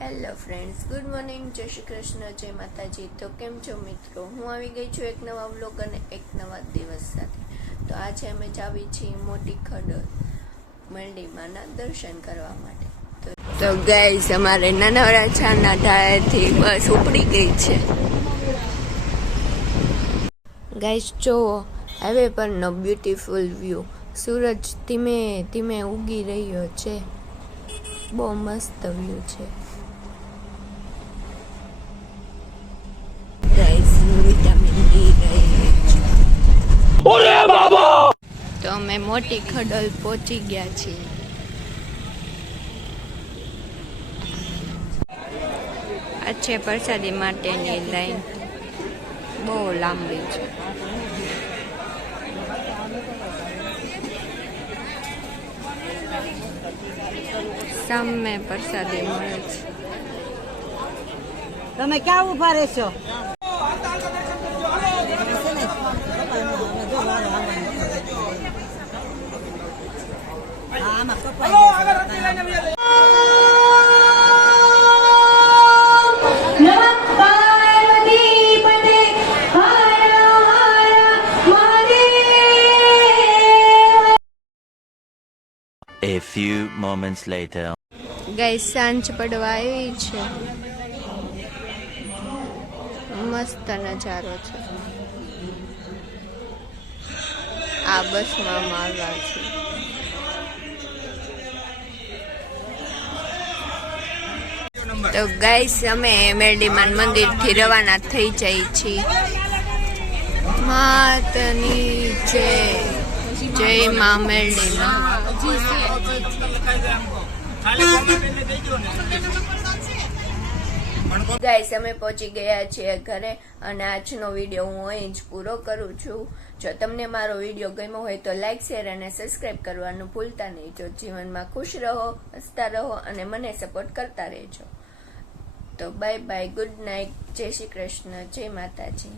Hello friends, good morning, જય શ્રી કૃષ્ણ, જય માતાજી. તો કેમ છો મિત્રો? હું આવી ગઈ છું એક નવા વ્લોગ અને એક નવા દિવસ સાથે. તો આજે અમે જાવી છીએ મોટી ખડોલ મંડીમાંના દર્શન કરવા માટે. તો ગાઈસ, અમારે નાના છાના ઢાળેથી બસ ઉપડી ગઈ છે. ગાઈસ જોવો, હાઈવે પરનો બ્યુટીફુલ વ્યૂ. સૂરજ ધીમે ધીમે ઉગી રહ્યો છે. બહુ મસ્ત વ્યૂ છે. તો અમે મોટી ખડોલ પહોંચી ગયા છીએ. આ છે પ્રસાદી માટેની લાઈન, બહુ લાંબી છે. સામે પ્રસાદી મળે છે. તમે ક્યાં ઉભા રહેશો? A few moments later. Guys, સાંજ પડવા આવી છે. મસ્ત નજારો છે. આ બસમાં મારવા છે. તો ગાઈસ, અમે મેરડીમાન મંદિરથી રવાના થઈ જઈએ છીએ. માતની જય મા મેરડીમાં. ગાઈસ, અમે પહોંચી ગયા છીએ ઘરે અને આજનો વિડીયો હું અહીં જ પૂરો કરું છું. જો તમને મારો વિડીયો ગમ્યો હોય તો લાઈક, શેર અને સબસ્ક્રાઈબ કરવાનું ભૂલતા નહીં. જો જીવનમાં ખુશ રહો, હસતા રહો અને મને સપોર્ટ કરતા રહેજો. તો બાય બાય, ગુડ નાઇટ, જય શ્રી કૃષ્ણ, જય માતાજી.